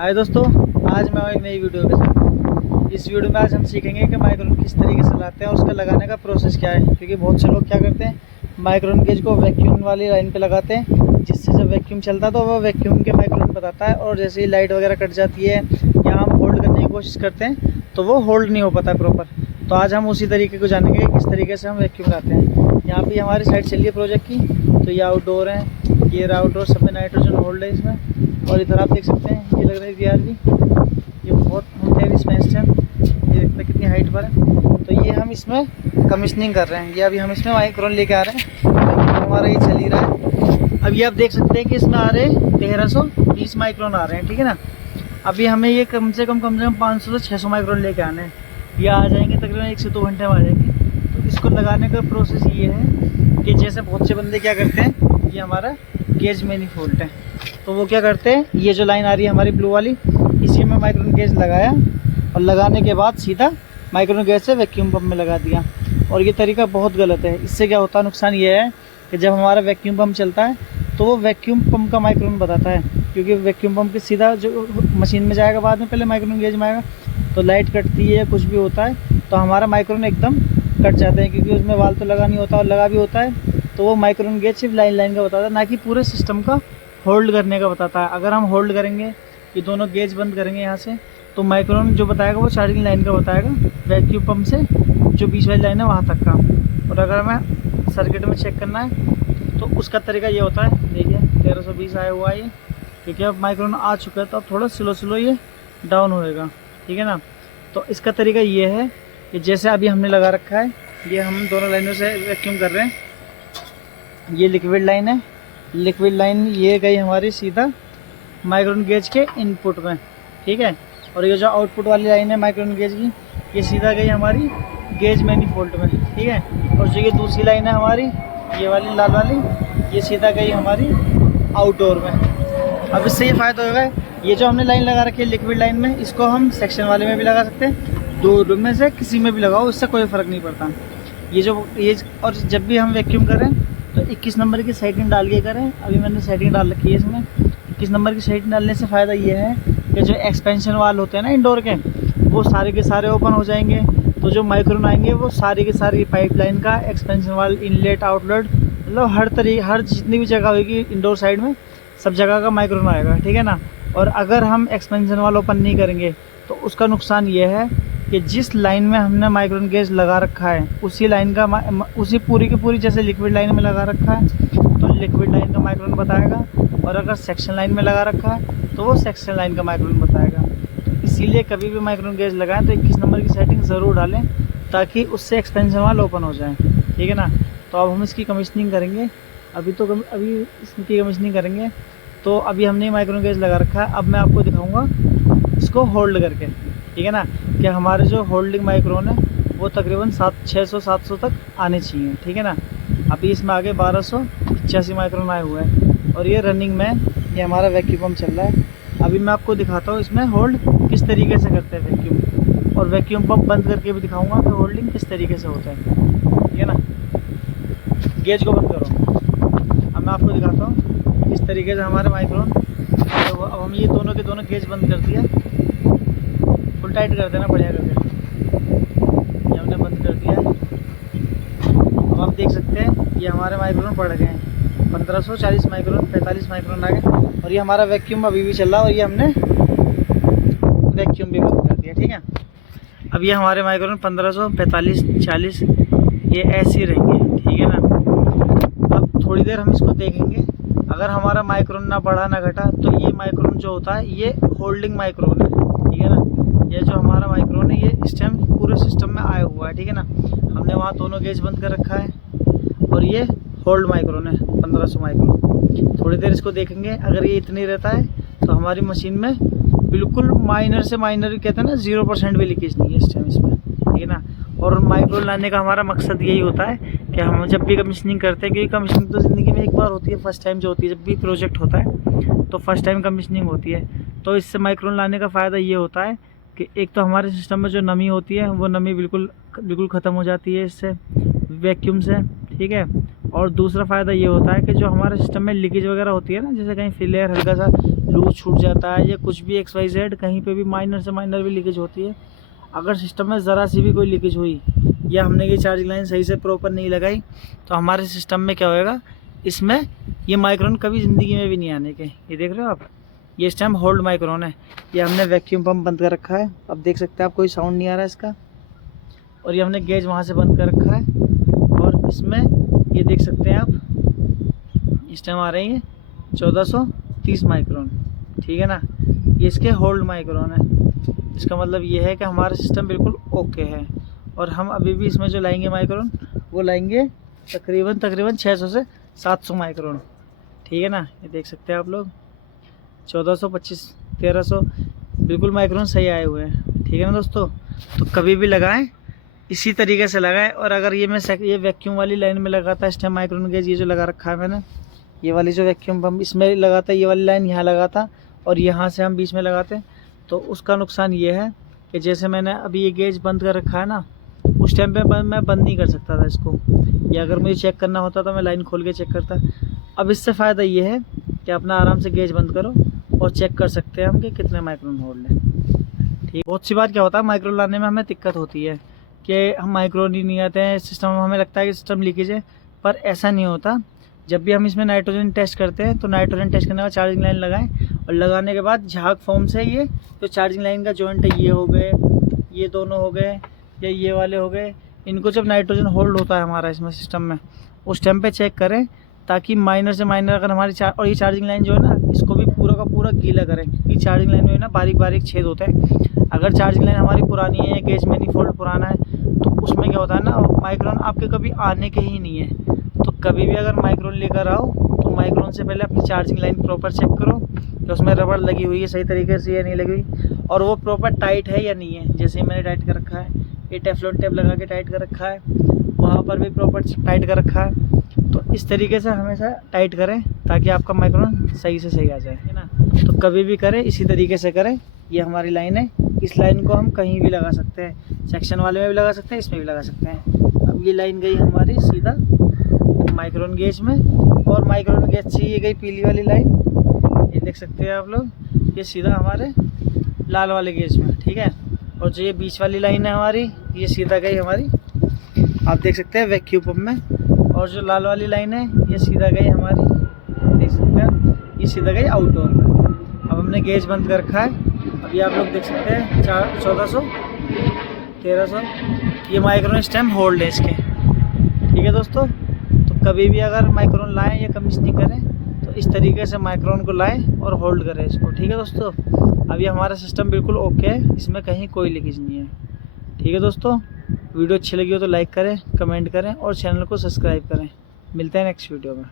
हाय दोस्तों, आज मैं एक नई वीडियो के साथ। इस वीडियो में आज हम सीखेंगे कि माइक्रोन किस तरीके से लाते हैं और उसका लगाने का प्रोसेस क्या है। क्योंकि बहुत से लोग क्या करते हैं, माइक्रोन गेज को वैक्यूम वाली लाइन पे लगाते हैं, जिससे जब वैक्यूम चलता है तो वह वैक्यूम के माइक्रोन बताता है, और जैसे ही लाइट वगैरह कट जाती है या हम होल्ड करने की कोशिश करते हैं तो वो होल्ड नहीं हो पाता प्रॉपर। तो आज हम उसी तरीके को जानेंगे कि किस तरीके से हम वैक्यूम लाते हैं। यहाँ पे हमारी साइड चल रही है प्रोजेक्ट की, तो ये आउटडोर है, ये आउटडोर सब में नाइट्रोजन होल्ड है इसमें। और इधर आप देख सकते हैं ये लग रही है VRV, ये बहुत है स्पेस है, ये देखते हैं कितनी हाइट पर है। तो ये हम इसमें कमीशनिंग कर रहे हैं, ये अभी हम इसमें माइक्रोन लेके आ रहे हैं, तो हमारा ये चल ही रहा है। अब ये आप देख सकते हैं कि इसमें आ रहे 1320 माइक्रोन आ रहे हैं, ठीक है ना। अभी हमें ये कम से कम 500 से 600 माइक्रोन लेके आने हैं। ये आ जाएंगे तकरीबन 1 से 2 घंटे में आ जाएंगे। तो इसको लगाने का प्रोसेस ये है कि जैसे बहुत से बंदे क्या करते हैं, ये हमारा गेज मैनिफोल्ड है, तो वो क्या करते हैं, ये जो लाइन आ रही है हमारी ब्लू वाली, इसी में माइक्रोन गेज लगाया और लगाने के बाद सीधा माइक्रोन गेज से वैक्यूम पंप में लगा दिया। और ये तरीका बहुत गलत है। इससे क्या होता है, नुकसान ये है कि जब हमारा वैक्यूम पंप चलता है तो वो वैक्यूम पंप का माइक्रोन बताता है, क्योंकि वैक्यूम पंप के सीधा जो मशीन में जाएगा बाद में, पहले माइक्रोन गेज में आएगा। तो लाइट कटती है या कुछ भी होता है तो हमारा माइक्रोन एकदम कट जाता है, क्योंकि उसमें वाल तो लगा नहीं होता, और लगा भी होता है तो वो माइक्रोन गेज सिर्फ लाइन का बताता है, ना कि पूरे सिस्टम का होल्ड करने का बताता है। अगर हम होल्ड करेंगे, ये दोनों गेज बंद करेंगे यहाँ से, तो माइक्रोन जो बताएगा वो चार्जिंग लाइन का बताएगा, वैक्यूम पंप से जो बीच वाली लाइन है वहाँ तक का। और अगर हमें सर्किट में चेक करना है तो उसका तरीका ये होता है, देखिए 1320 आया हुआ है ये, क्योंकि अब माइक्रोन आ चुका है तो अब थोड़ा स्लो ये डाउन होएगा, ठीक है ना। तो इसका तरीका ये है कि जैसे अभी हमने लगा रखा है, ये हम दोनों लाइनों से वैक्यूम कर रहे हैं। ये लिक्विड लाइन है, लिक्विड लाइन ये गई हमारी सीधा माइक्रोन गेज के इनपुट में, ठीक है। और ये जो आउटपुट वाली लाइन है माइक्रोन गेज की, ये सीधा गई हमारी गेज मैनिफोल्ड में, ठीक है। और जो ये दूसरी लाइन है हमारी, ये वाली लाल वाली, ये सीधा गई हमारी आउटडोर में। अब इससे ये फ़ायदा होगा, ये जो हमने लाइन लगा रखी है लिक्विड लाइन में, इसको हम सेक्शन वाले में भी लगा सकते हैं, दो में से किसी में भी लगाओ, इससे कोई फ़र्क नहीं पड़ता। ये और जब भी हम वैक्यूम करें तो 21 नंबर की सेटिंग डाल के करें। अभी मैंने सेटिंग डाल रखी है इसमें। 21 नंबर की सेटिंग डालने से फ़ायदा ये है कि जो एक्सपेंशन वाल होते हैं ना इंडोर के, वो सारे के सारे ओपन हो जाएंगे। तो जो माइक्रोन आएंगे वो सारी की सारी पाइपलाइन का एक्सपेंशन वाल, इनलेट, आउटलेट, मतलब हर जितनी भी जगह होगी इंडोर साइड में, सब जगह का माइक्रोन आएगा, ठीक है ना। और अगर हम एक्सपेंशन वाल ओपन नहीं करेंगे तो उसका नुकसान ये है कि जिस लाइन में हमने माइक्रोन गेज लगा रखा है उसी लाइन का उसी पूरी की पूरी, जैसे लिक्विड लाइन में लगा रखा है तो लिक्विड लाइन का माइक्रोन बताएगा, और अगर सेक्शन लाइन में लगा रखा है तो वो सेक्शन लाइन का माइक्रोन बताएगा। तो इसीलिए कभी भी माइक्रोन गेज लगाएं तो 21 नंबर की सेटिंग ज़रूर डालें, ताकि उससे एक्सपेंशन वाल ओपन हो जाए, ठीक है ना। तो अब हम इसकी कमीशनिंग करेंगे। अभी इसकी कमीशनिंग करेंगे। तो अभी हमने माइक्रोन गेज लगा रखा है। अब मैं आपको दिखाऊंगा इसको होल्ड करके, ठीक है ना, कि हमारे जो होल्डिंग माइक्रोन है वो तकरीबन 600-700 तक आने चाहिए, ठीक है ना। अभी इसमें आगे 1285 माइक्रोन आए हुए हैं, और ये रनिंग में ये हमारा वैक्यूम पंप चल रहा है। अभी मैं आपको दिखाता हूँ इसमें होल्ड किस तरीके से करते हैं वैक्यूम, और वैक्यूम पंप बंद करके भी दिखाऊँगा कि होल्डिंग किस तरीके से होता है, ठीक है ना। गेज को बंद करो। अब मैं आपको दिखाता हूँ इस तरीके से हमारे माइक्रोन। तो अब हम ये दोनों के दोनों गेज बंद कर दिया, फुल टाइट कर देना बढ़िया करके, ये हमने बंद कर दिया। अब आप देख सकते हैं ये हमारे माइक्रोन पड़ गए हैं, 1540 माइक्रोन, 45 माइक्रोन आ गए। और ये हमारा वैक्यूम अभी भी चल रहा है, और ये हमने वैक्यूम भी बंद कर दिया, ठीक है। अब ये हमारे माइक्रोन 1545, 40 ये ऐसे ही रहेंगे, ठीक है ना। अब थोड़ी देर हम इसको देखेंगे, अगर हमारा माइक्रोन ना बढ़ा ना घटा तो ये माइक्रोन जो होता है ये होल्डिंग माइक्रोन है, ठीक है ना। ये जो हमारा माइक्रोन है ये इस टाइम पूरे सिस्टम में आया हुआ है, ठीक है ना। हमने वहाँ दोनों गेज बंद कर रखा है, और ये होल्ड माइक्रोन है 1500 माइक्रोन। थोड़ी देर इसको देखेंगे, अगर ये इतनी रहता है तो हमारी मशीन में बिल्कुल माइनर से माइनर, कहते हैं ना 0% भी लीकेज नहीं है इस टाइम इसमें, ठीक है ना। और माइक्रोन लाने का हमारा मकसद यही होता है कि हम जब भी कमीशनिंग करते हैं, क्योंकि कमीशनिंग तो ज़िंदगी में एक बार होती है, फर्स्ट टाइम जो होती है, जब भी प्रोजेक्ट होता है तो फर्स्ट टाइम कमीशनिंग होती है। तो इससे माइक्रोन लाने का फ़ायदा ये होता है कि एक तो हमारे सिस्टम में जो नमी होती है वो नमी बिल्कुल ख़त्म हो जाती है इससे, वैक्यूम से, ठीक है। और दूसरा फ़ायदा ये होता है कि जो हमारे सिस्टम में लीकेज वगैरह होती है ना, जैसे कहीं फ्लेयर हल्का सा लूज छूट जाता है या कुछ भी XYZ कहीं पे भी माइनर से माइनर भी लीकेज होती है। अगर सिस्टम में ज़रा सी भी कोई लीकेज हुई या हमने ये चार्जिंग लाइन सही से प्रॉपर नहीं लगाई तो हमारे सिस्टम में क्या होएगा, इसमें ये माइक्रोन कभी ज़िंदगी में भी नहीं आने के। ये देख रहे हो आप, ये इस टाइम होल्ड माइक्रोन है। ये हमने वैक्यूम पंप बंद कर रखा है, अब देख सकते हैं आप, कोई साउंड नहीं आ रहा है इसका। और ये हमने गेज वहाँ से बंद कर रखा है और इसमें ये देख सकते हैं आप, इस टाइम आ रही है 1430 माइक्रोन, ठीक है ना। ये इसके होल्ड माइक्रोन है। इसका मतलब ये है कि हमारा सिस्टम बिल्कुल ओके है। और हम अभी भी इसमें जो लाएंगे माइक्रोन, वो लाएंगे तकरीबन 600 से 700 माइक्रोन, ठीक है ना। ये देख सकते हैं आप लोग 1400, 25, 1300 बिल्कुल माइक्रोन सही आए हुए हैं, ठीक है ना दोस्तों। तो कभी भी लगाएं इसी तरीके से लगाएं। और अगर ये मैं ये वैक्यूम वाली लाइन में लगाता इस टाइम माइक्रोन गेज, ये जो लगा रखा है मैंने, ये वाली जो वैक्यूम पंप इसमें लगाता, ये वाली लाइन यहाँ लगाता और यहाँ से हम बीच में लगाते, तो उसका नुकसान ये है कि जैसे मैंने अभी ये गेज बंद कर रखा है ना, उस टाइम पे मैं बंद नहीं कर सकता था इसको, या अगर मुझे चेक करना होता तो मैं लाइन खोल के चेक करता। अब इससे फ़ायदा ये है कि अपना आराम से गेज बंद करो और चेक कर सकते हैं हम कि कितने माइक्रोन होल्ड है, ठीक। बहुत सी बार क्या होता है, माइक्रोन लाने में हमें दिक्कत होती है कि हम माइक्रोन ही नहीं आते हैं सिस्टम में, हमें लगता है कि सिस्टम लीकेज है, पर ऐसा नहीं होता। जब भी हम इसमें नाइट्रोजन टेस्ट करते हैं तो नाइट्रोजन टेस्ट करने के बाद चार्जिंग लाइन लगाएं और लगाने के बाद झाग फॉर्म से ये जो चार्जिंग लाइन का जॉइंट है, ये हो गए, ये दोनों हो गए या ये वाले हो गए, इनको जब नाइट्रोजन होल्ड होता है हमारा इसमें सिस्टम में, उस टाइम पे चेक करें, ताकि माइनर से माइनर अगर हमारी और ये चार्जिंग लाइन जो है ना, इसको भी पूरा का पूरा गीला करें, क्योंकि चार्जिंग लाइन में ना बारीक बारीक छेद होते हैं। अगर चार्जिंग लाइन हमारी पुरानी है या गेज मैनिफोल्ड पुराना है तो उसमें क्या होता है ना, माइक्रोन आपके कभी आने के ही नहीं है। तो कभी भी अगर माइक्रोन लेकर आओ तो माइक्रोन से पहले अपनी चार्जिंग लाइन प्रॉपर चेक करो कि उसमें रबड़ लगी हुई है सही तरीके से या नहीं लगी हुई, और वो प्रॉपर टाइट है या नहीं है। जैसे मैंने टाइट कर रखा है, ये टेफ्लॉन टेप लगा के टाइट कर रखा है, वहाँ पर भी प्रॉपर टाइट कर रखा है। तो इस तरीके से हमेशा टाइट करें ताकि आपका माइक्रोन सही से सही आ जाए, है ना। तो कभी भी करें इसी तरीके से करें। ये हमारी लाइन है, इस लाइन को हम कहीं भी लगा सकते हैं, सेक्शन वाले में भी लगा सकते हैं, इसमें भी लगा सकते हैं। अब ये लाइन गई हमारी सीधा माइक्रोन गेज में, और माइक्रोन गेज से ये गई पीली वाली लाइन, ये देख सकते हैं आप लोग, ये सीधा हमारे लाल वाले गेज में, ठीक है। और जो ये बीच वाली लाइन है हमारी, ये सीधा गई हमारी, आप देख सकते हैं वैक्यूम पंप में। और जो लाल वाली लाइन है ये सीधा गई हमारी, देख सकते हैं, ये सीधा गई आउटडोर में। अब हमने गेज बंद कर रखा है। अब ये आप लोग देख सकते हैं 1400, 1300 ये माइक्रोन स्टेम होल्ड है इसके, ठीक है दोस्तों। तो कभी भी अगर माइक्रोन लाएं या कमीशनिंग करें तो इस तरीके से माइक्रोन को लाएं और होल्ड करें इसको, ठीक है दोस्तों। अब ये हमारा सिस्टम बिल्कुल ओके है, इसमें कहीं कोई लीकेज नहीं है, ठीक है दोस्तों। वीडियो अच्छी लगी हो तो लाइक करें, कमेंट करें और चैनल को सब्सक्राइब करें। मिलते हैं नेक्स्ट वीडियो में।